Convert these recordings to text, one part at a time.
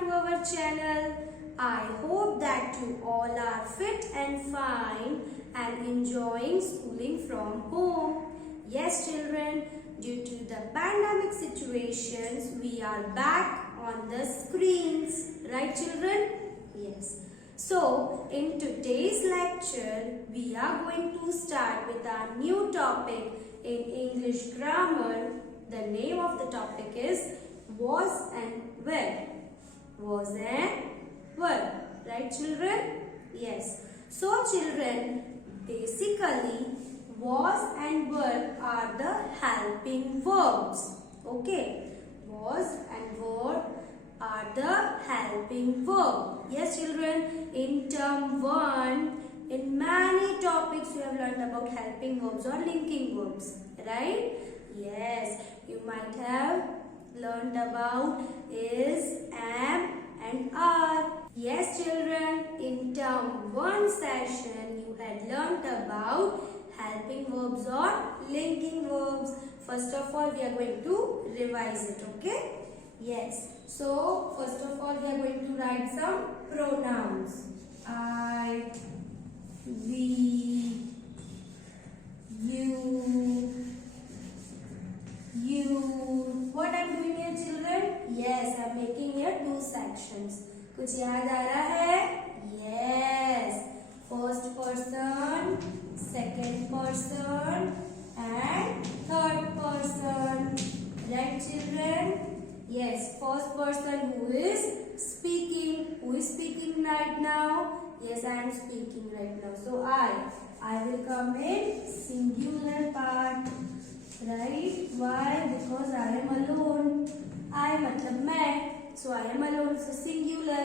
back to our channel. I hope that you all are fit and fine and enjoying schooling from home. Yes children, due to the pandemic situations, we are back on the screens. Right children? Yes. So, in today's lecture, we are going to start with our new topic in English grammar. The name of the topic is was and were. Was and were. Right children? Yes. So children, basically was and were are the helping verbs. Okay. Was and were are the helping verb. Yes children, in term 1, in many topics you have learned about helping verbs or linking verbs. Right? Yes. You might have learned about is, am and are. Yes children, in term 1 session you had learned about helping verbs or linking verbs. First of all we are going to revise it, okay? Yes. So first of all we are going to write some pronouns. I, we, you. What I'm doing here children? Yes, I'm making here 2 sections. कुछ याद आ रहा है? Yes. First person, second person and third person. Right children? Yes. First person who is speaking. Who is speaking right now? Yes, I am speaking right now. So I will come in singular part. Right? Why? Because I am alone. I matlab मैं. So I am alone. So singular.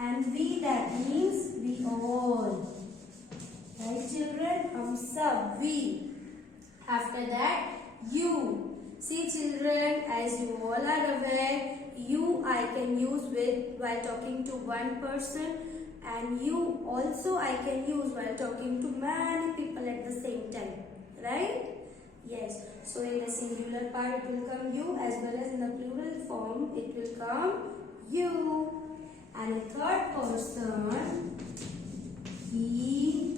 And we, that means we all. Right children? हम सब. We. After that, you. See children, as you all are aware, you I can use while talking to one person, and you also I can use while talking to many people at the same time. Right? Yes. So in the singular part it will come you, as well as in the plural form it will come you. And in third person, he,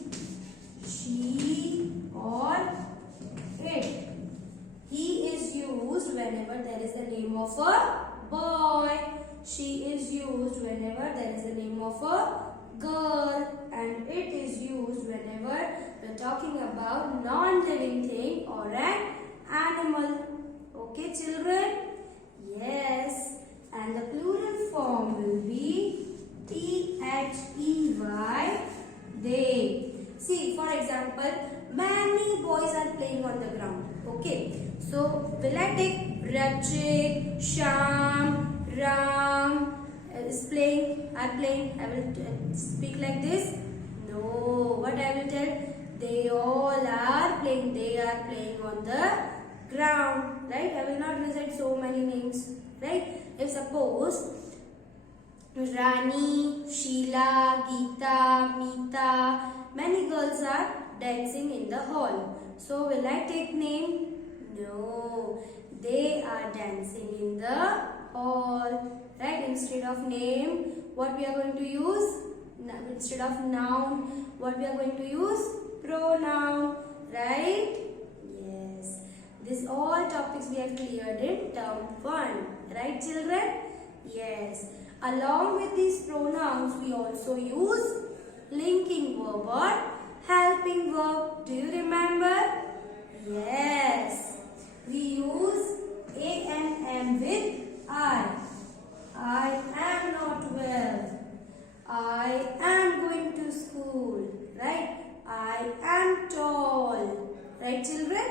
she or it. He is used whenever there is the name of a boy. She is used whenever there is the name of a girl. And it is used whenever we are talking about non-living thing or an animal. Okay children? Yes. And the plural form will be T-H-E-Y, they. See, for example, many boys are playing on the ground. Okay. So, will I take Rachit, Sham, Ram is playing, are playing? I will speak like this? No. What I will tell? They all are playing. They are playing on the ground. Right? I will not recite so many names. Right? If suppose Rani, Sheila, Geeta, Meeta, many girls are dancing in the hall. So will I take name? No. They are dancing in the hall. Right? Instead of name, what we are going to use? Instead of noun, what we are going to use? Pronoun. Right? Yes. These all topics we have cleared in term 1. Right children? Yes. Along with these pronouns, we also use linking verb or helping verb. Do you remember? Yes. We use A and M with I. I am not well. I am going to school. Right? I am tall. Right children?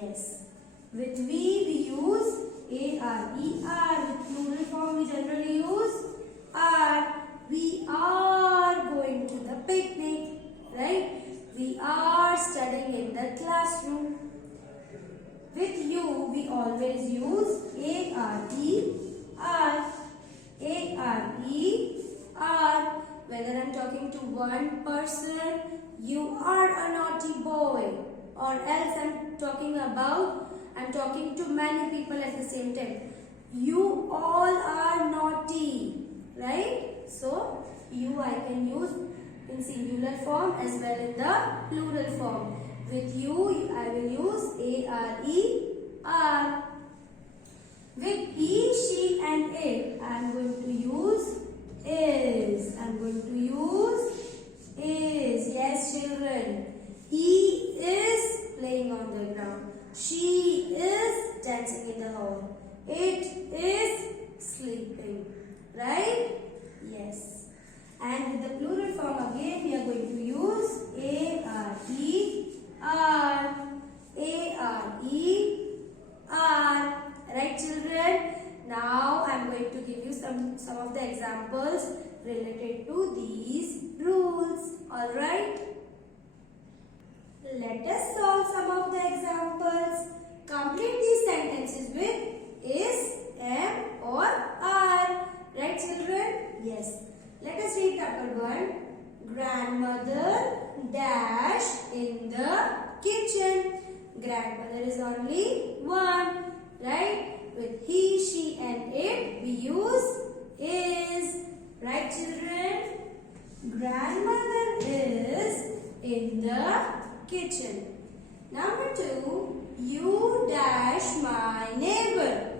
Yes. With we use A-R-E-R. With plural form we generally use are. We are going to the picnic. Right? We are studying in the classroom. With you we always use A-R-E-R. A-R-E-R. Whether I am talking to one person, you are a naughty boy. Or else I'm talking to many people at the same time. You all are naughty. right? So you I can use in singular form as well in the plural form. With you I will use are. With he, she and it I am going to use is. I am going to use is. Yes children. He is playing on the ground. She is dancing in the hall. It is sleeping. Right? Yes. And with the plural form again we are going to use are. Are. Right children? Now I am going to give you some of the examples related to these rules. Alright? Let us solve some of the examples. Complete these sentences with is, am or are. Right children? Yes. Let us read number 1. Grandmother dash in the kitchen. Grandmother is only one. Right? With he, she and it we use is. Right children? Grandmother is in the kitchen. Number 2. You dash my neighbor.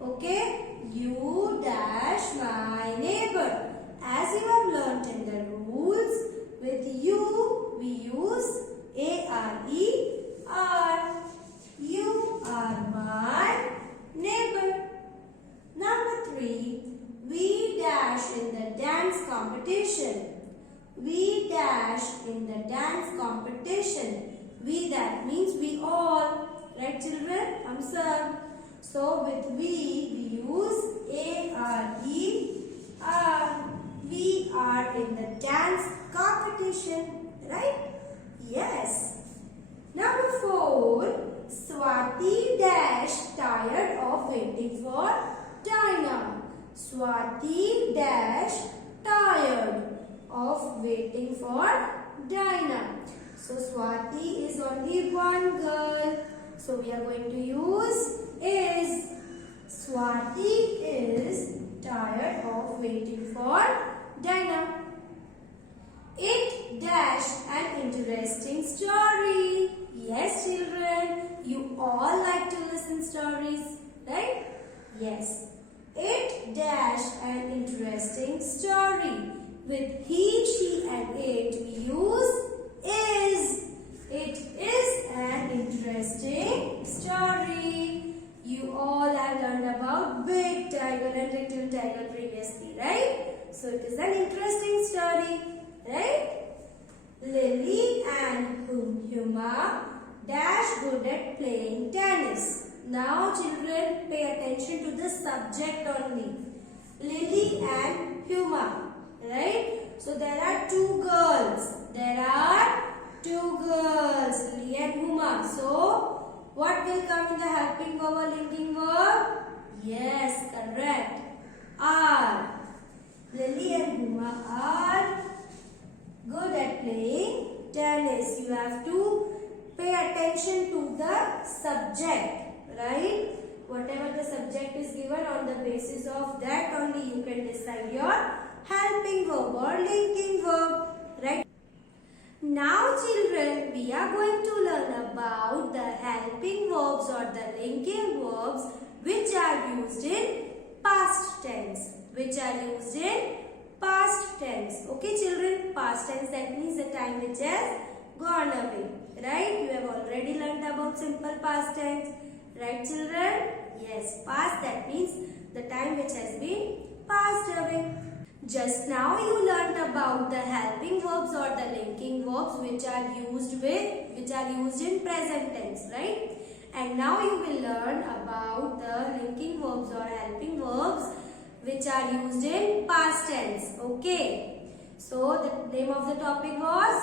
Okay? You dash my neighbor. As you have learnt in the rules, with you we use are. You are my neighbor. Number 3. We dash in the dance competition. We dash in the dance competition. We, that means we all. Right children? Thumbs up. So with we use are. We are in the dance competition. Right? Yes. Number 4. Swati dash tired of waiting for Dinah. Swati dash tired of waiting for Dinah. So Swati is only one girl. So we are going to use is. Swati is tired of waiting for Dinah. It dash an interesting story. Yes children, you all like to listen stories, right? Yes. It dash an interesting story. With he, she and it we use is. It is an interesting story. You all have learned about Big Tiger and Little Tiger previously, right? So it is an interesting story, right? Lily and Huma dash good at playing tennis. Now children pay attention to the subject only. Lily and Huma, right? So there are two girls. Lily and Huma. So what will come in the helping verb or linking verb? Yes, correct. Are. Lily and Huma are good at playing tennis. You have to pay attention to the subject, right? Whatever the subject is given, on the basis of that only you can decide your helping verb or linking verb, right? Now children, we are going to learn about the helping verbs or the linking verbs which are used in past tense. Okay children, past tense, that means the time which has gone away. Right? You have already learned about simple past tense. Right children? Yes, past, that means the time which has been passed away. Just now you learned about the helping verbs or the linking verbs which are used in present tense, right? And now you will learn about the linking verbs or helping verbs which are used in past tense. Okay. So the name of the topic was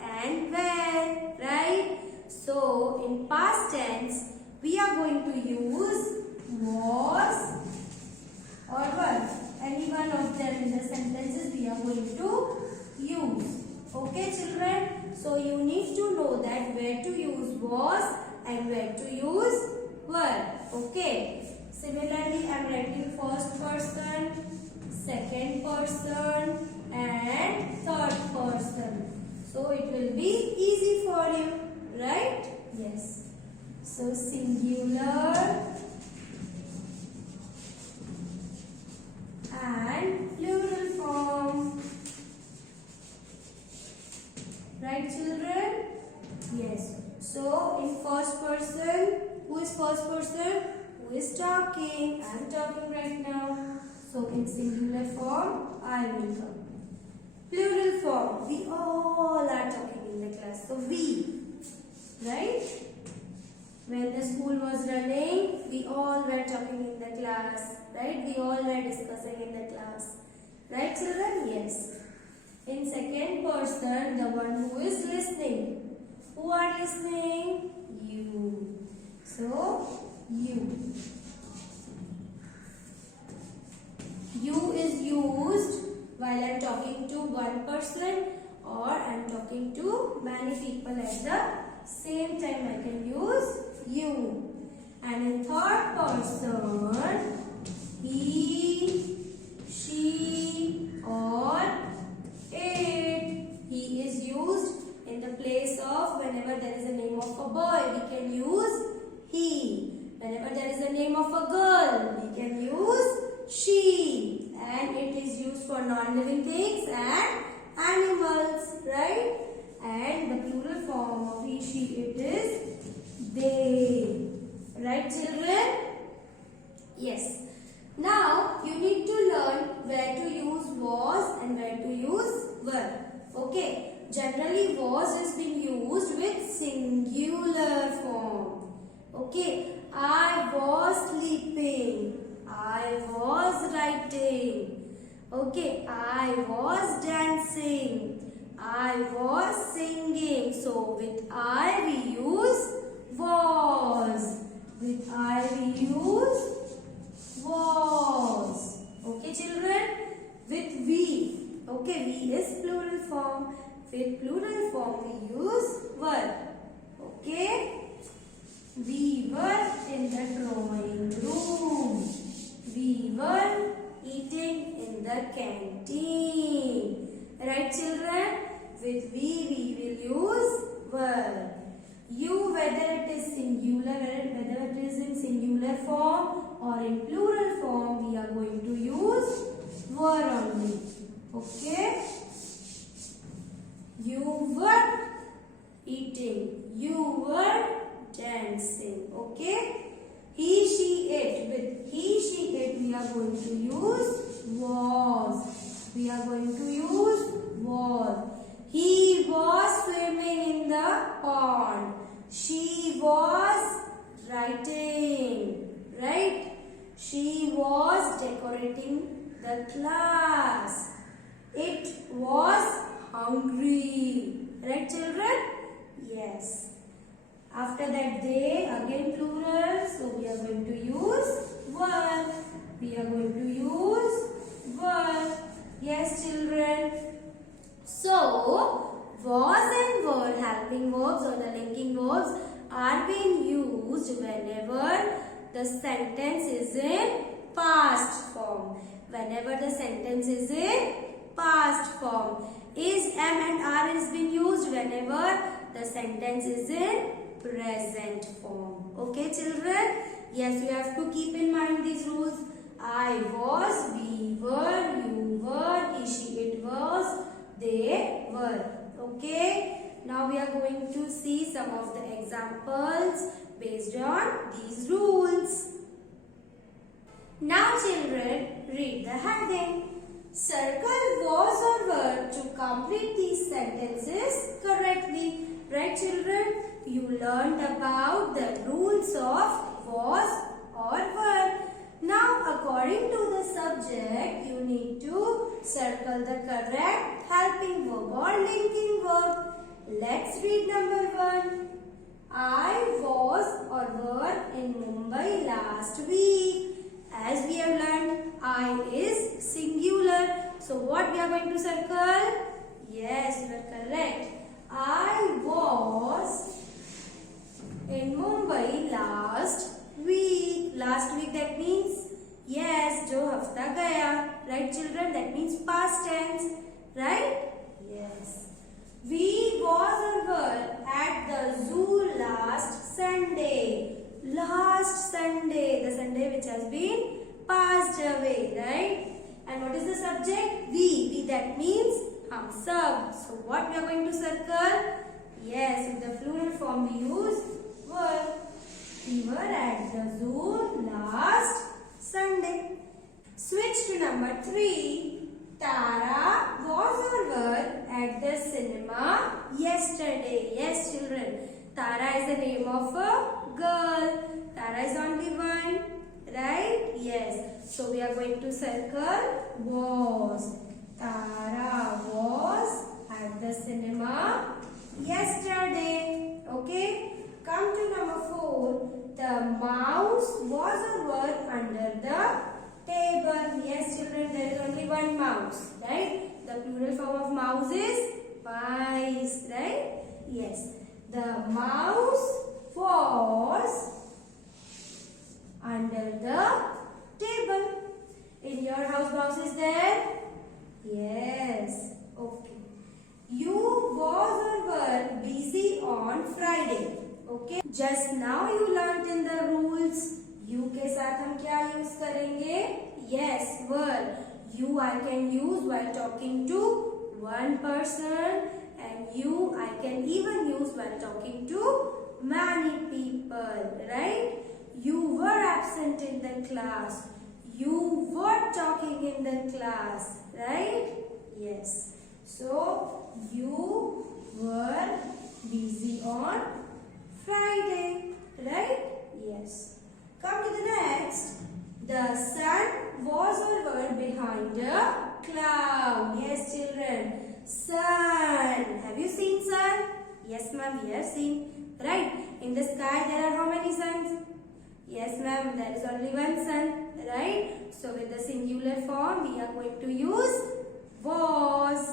and were, right? So in past tense we are going to use was or were. Any one of them in the sentences we are going to use. Okay children? So you need to know that where to use was and where to use were. Okay. Similarly, I am writing first person. second person and third person. So it will be easy for you, right? Yes. So singular and plural form. Right, children? Yes. So in first person, who is first person? Who is talking? I am talking right now. So in singular form, I will come. Plural form, we all are talking in the class. So we, right? When the school was running, we all were talking in the class, right? We all were discussing in the class. Right, children? Yes. In second person, the one who is listening. Who are listening? You. So, you. You is used while I am talking to one person or I am talking to many people at the same time. I can use you. And in third person, he, she or it. He is used in the place of whenever there is a name of a boy, we can use he. Whenever there is a name of a girl, we can use she. And it is used for non-living things and animals, right? And the plural form of he, she, it is they. Right, children? Yes. Now, you need to learn where to use was and where to use were. Okay. Generally, was is being used with singular form. Okay. I was sleeping. I was writing. Okay. I was dancing. I was singing. So, with I we use was. With I we use was. Okay, children? With we. Okay, we is plural form. With plural form we use were. Okay? We were in the drawing room. We were eating in the canteen. Right, children? With we will use were. You, whether it is singular, whether it is in singular form or in plural form, we are going to use were only. Okay? You were eating. You were dancing. Okay? He, she, it. With he, she, it, we are going to use was. We are going to use was. He was swimming in the pond. She was writing. Right? She was decorating the class. It was hungry. Right, children? Yes. After that, they, again plural. So, we are going to use were. We are going to use were. Yes, children. So, was and were, helping verbs or the linking verbs, are being used whenever the sentence is in past form. Whenever the sentence is in past form. Is, am and are is being used whenever the sentence is in present form. Okay, children? Yes, you have to keep in mind these rules. I was, we were, you were, he, she, it was, they were. Okay? Now we are going to see some of the examples based on these rules. Now, children, read the heading. Circle was or were to complete these sentences correctly. Right, children? You learned about the rules of was or were. Now, according to the subject, you need to circle the correct helping verb or linking verb. Let's read number 1. I was or were in Mumbai last week. As we have learned, I is singular. So, what we are going to circle? Yes, you are correct. I was in Mumbai last week. Last week, that means yes, जो हफ्ता गया. Right, children? subject we. We, that means हम सब. So what we are going to circle? Yes, in the plural form we use were. We were at the zoo last Sunday. Switch to number 3. Tara was or were at the cinema yesterday. Yes, children. Tara is the name of a girl. Tara is only one, right? Yes. So we are going to circle was. Tara was at the cinema yesterday. Okay. Come to number 4. The mouse was or were under the table. Yes, children, there is only one mouse, right? The plural form of mouse is mice, right? Yes. The mouse was under the table. In your house, mouse is there? Yes. Okay. You was or were busy on Friday. Okay. Just now you learnt in the rules. You के साथ हम क्या use करेंगे? Yes, were. You I can use while talking to one person, and you I can even use while talking to many people, right? You were absent in the class. You were talking in the class, right? Yes. So, you were busy on Friday, right? Yes. Come to the next. The sun was or were behind a cloud. Yes, children. Sun. Have you seen sun? Yes, ma'am, we have seen. Right? In the sky, there are how many suns? Yes, ma'am, there is only one sun. Right? So, with the singular form, we are going to use was.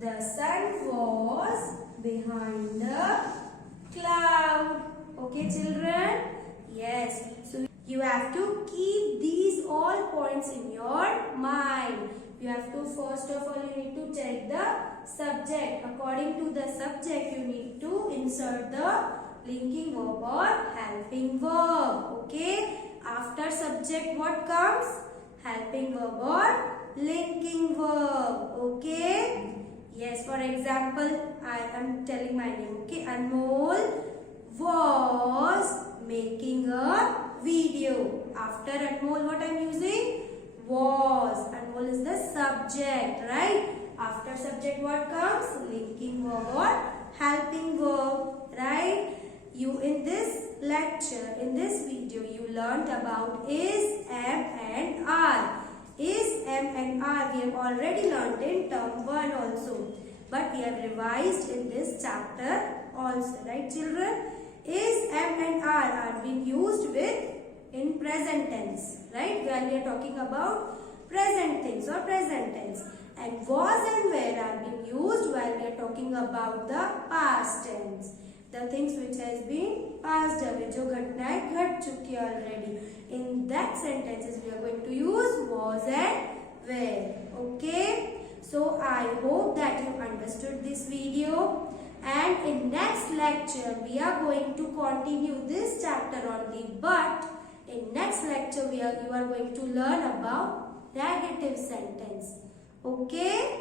The sun was behind the cloud. Okay, children? Yes. So, you have to keep these all points in your mind. You have to, first of all, you need to check the subject. According to the subject, you need to insert the linking verb or helping verb. Okay? After subject, what comes? Helping verb or linking verb. Okay? Yes, for example, I am telling my name. Okay? Anmol was making a video. After Anmol, what I am using? Was. Anmol is the subject, right? After subject, what comes? Linking verb or helping verb, right? You, in this lecture, in this video, you learnt about is, am and are. Is, am and are we have already learnt in term 1 also. But we have revised in this chapter also, right children? Is, am and are being used with in present tense, right? When we are talking about present things or present tense. And was and were are being used while we are talking about the past tense. The things which has been passed away, जो घटनाएं घट चुकी है already. In that sentences we are going to use was and were. Okay. So I hope that you understood this video. And in next lecture we are going to continue this chapter only. But in next lecture you are going to learn about negative sentence. Okay?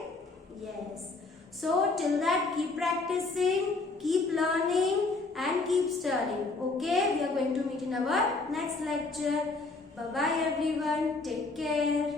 Yes. So till that, keep practicing, keep learning and keep studying. Okay? We are going to meet in our next lecture. Bye-bye everyone. Take care.